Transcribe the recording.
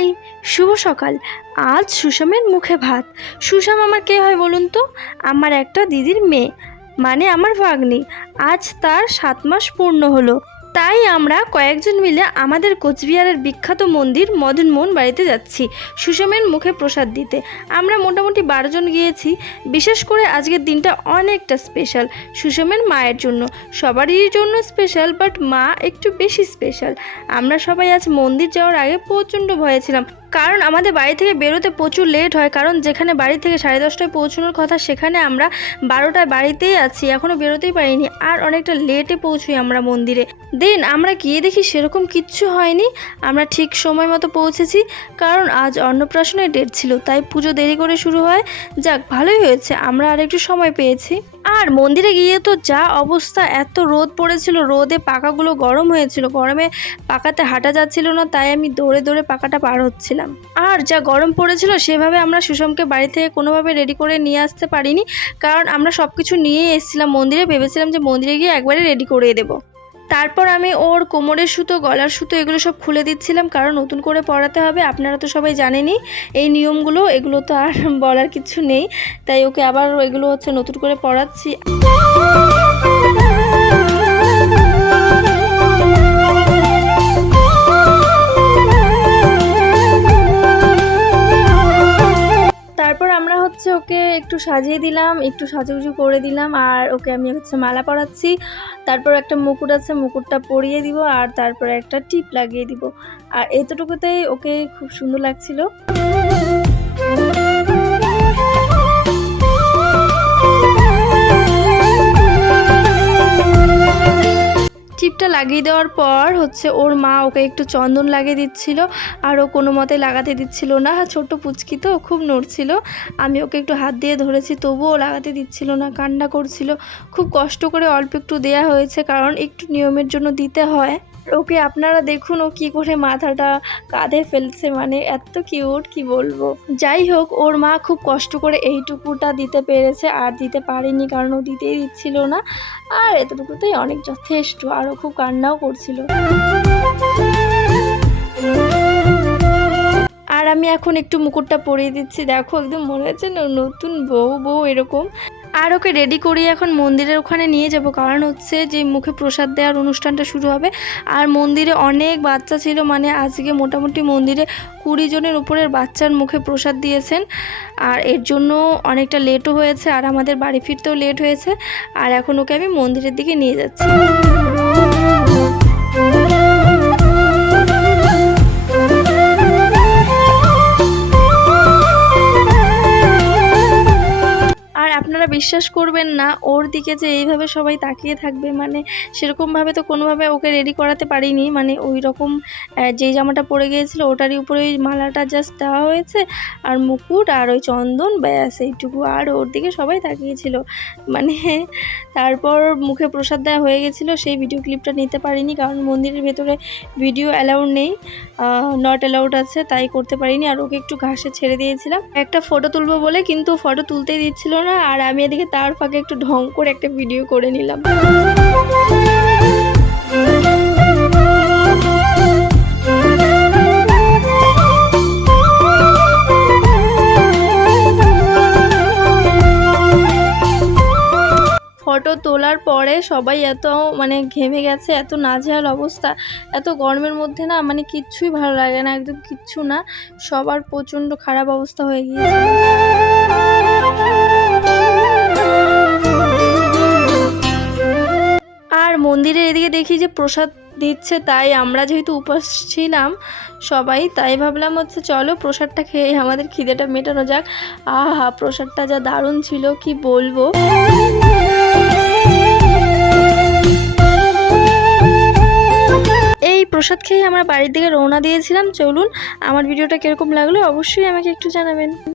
High শুভ সকাল। আজ সুষমের মুখে ভাত। সুষম আমার কে হয় বলুন তো? আমার একটা দিদির মেয়ে মানে আমার ভাগ্নি। আজ তার সাত মাস পূর্ণ হলো। তাই আমরা কয়েকজন মিলে আমাদের কোচবিহারের বিখ্যাত মন্দির মদন মোহন বাড়িতে যাচ্ছি, সুষমের মুখে প্রসাদ দিতে। আমরা মোটামুটি বারোজন গিয়েছি, বিশেষ করে আজকের দিনটা অনেকটা স্পেশাল সুষমের মায়ের জন্য। সবারই জন্য স্পেশাল বাট মা একটু বেশি স্পেশাল আমরা সবাই আজ মন্দির যাওয়ার আগে প্রচণ্ড ভয়ে ছিলাম কারণ আমাদের বাড়ি থেকে বেরোতে প্রচুর লেট হয়, কারণ যেখানে বাড়ি থেকে সাড়ে দশটায় পৌঁছানোর কথা সেখানে আমরা বারোটায় বাড়িতেই আছি এখনও বেরোতেই পারিনি আর অনেকটা লেটে পৌঁছই আমরা মন্দিরে। দেন আমরা গিয়ে দেখি সেরকম কিচ্ছু হয়নি, আমরা ঠিক সময় মতো পৌঁছেছি, কারণ আজ অন্নপ্রাশনের ডেট ছিল, তাই পুজো দেরি করে শুরু হয়। যাক, ভালোই হয়েছে, আমরা আর একটু সময় পেয়েছি। আর মন্দিরে গিয়ে তো যা অবস্থা, এত রোদ পড়েছিল, রোদে পাকাগুলো গরম হয়েছিল, গরমে পাকাতে হাঁটা যাচ্ছিল না, তাই আমি দৌড়ে দৌড়ে পাকাটা পার হচ্ছিলাম। আর যা গরম পড়েছিল, সেভাবে আমরা সুষমকে বাড়ি থেকে কোনোভাবে রেডি করে নিয়ে আসতে পারিনি, কারণ আমরা সব কিছু নিয়ে এসেছিলাম মন্দিরে, ভেবেছিলাম যে মন্দিরে গিয়ে একবারে রেডি করে দেবো। তারপর আমি ওর কোমরের সুতো, গলার সুতো এগুলো সব খুলে দিচ্ছিলাম, কারণ নতুন করে পড়াতে হবে, আপনারা তো সবাই জানেনই। এই নিয়মগুলো, এগুলো তো আর বলার কিছু নেই, তাই ওকে আবার এগুলো হচ্ছে নতুন করে পড়াচ্ছি। আমরা হচ্ছে ওকে একটু সাজিয়ে দিলাম, একটু সাজুগুজু করে দিলাম আর ওকে আমি হচ্ছে মালা পরাচ্ছি। তারপর একটা মুকুট আছে, মুকুটটা পরিয়ে দিব আর তারপরে একটা টিপ লাগিয়ে দিব। আর এতটুকুতেই ওকে খুব সুন্দর লাগছিল। লাগিয়ে দেওয়ার পর হচ্ছে ওর মা ওকে একটু চন্দন লাগিয়ে দিচ্ছিল, আর ও কোনো মতে লাগাতে দিচ্ছিল না। ছোট্ট পুচকি তো, খুব নড়ছিল। আমি ওকে একটু হাত দিয়ে ধরেছি, তবুও লাগাতে দিচ্ছিল না, কান্না করছিল। খুব কষ্ট করে অল্প একটু দেয়া হয়েছে, কারণ একটু নিয়মের জন্য দিতে হয়। ওকে আপনারা দেখুন, ও কি করে মাথাটা কাঁধে ফেলছে মানে এত কিউট, কি বলব? যাই হোক, ওর মা খুব কষ্ট করে এইটুকুটা দিতে পেরেছে, আর দিতে পারেনি, কারণ ও দিতেই দিচ্ছিল না। আর এতটুকুতেই অনেক যথেষ্ট আরও খুব কান্নাও করছিল। আর আমি এখন একটু মুকুটটা পরিয়ে দিচ্ছি। দেখো, একদম মনে হচ্ছে না নতুন বউ বউ এরকম। আর ওকে রেডি করিয়ে এখন মন্দিরের ওখানে নিয়ে যাব। কারণ হচ্ছে যে মুখে প্রসাদ দেওয়ার অনুষ্ঠানটা শুরু হবে। আর মন্দিরে অনেক বাচ্চা ছিল। মানে আজকে মোটামুটি মন্দিরে কুড়ি জনের উপরের বাচ্চার মুখে প্রসাদ দিয়েছেন। আর এর জন্য অনেকটা লেটও হয়েছে। আর আমাদের বাড়ি ফিরতেও লেট হয়েছে। আর এখন ওকে আমি মন্দিরের দিকে নিয়ে যাচ্ছি। Thank you. বিশ্বাস করবেন না, ওর দিকে যে এইভাবে সবাই তাকিয়ে থাকবে মানে সেরকমভাবে তো কোনোভাবে ওকে রেডি করাতে পারিনি। মানে ওই রকম যেই জামাটা পরে গিয়েছিল ওটারই উপরে ওই মালাটা জাস্ট দেওয়া হয়েছে আর মুকুট আর ওই চন্দন, ব্যাস এইটুকু। আর ওর দিকে সবাই তাকিয়েছিল। মানে তারপর মুখে প্রসাদ দেওয়া হয়ে গেছিল সেই ভিডিও ক্লিপটা নিতে পারিনি কারণ মন্দিরের ভেতরে ভিডিও অ্যালাউড নেই নট অ্যালাউড আছে, তাই করতে পারিনি। আর ওকে একটু ঘাসে ছেড়ে দিয়েছিলাম। একটা ফটো তুলবো বলে কিন্তু ফটো তুলতেই দিচ্ছিল না। আর আমি এদিকে তার ফাঁকে একটু ঢং করে একটা ভিডিও করে নিলাম। ফটো তোলার পরে সবাই এত মানে ঘেমে গেছে, এত নাজেহাল অবস্থা, এত গরমের মধ্যে না মানে কিচ্ছুই ভালো লাগে না, একদম কিচ্ছু না, সবার প্রচণ্ড খারাপ অবস্থা হয়ে গিয়েছে। মন্দিরের এদিকে দেখি যে প্রসাদ দিচ্ছে, তাই আমরা যেহেতু উপাস ছিলাম সবাই, তাই ভাবলাম হচ্ছে চলো প্রসাদটা খেয়ে আমাদের খিদেটা মেটানো যাক। আহা, প্রসাদটা যা দারুণ ছিল, কি বলব? এই প্রসাদ খেয়ে আমরা বাড়ির দিকে রওনা দিয়েছিলাম, চলুন আমার ভিডিওটা কীরকম লাগল অবশ্যই আমাকে একটু জানাবেন।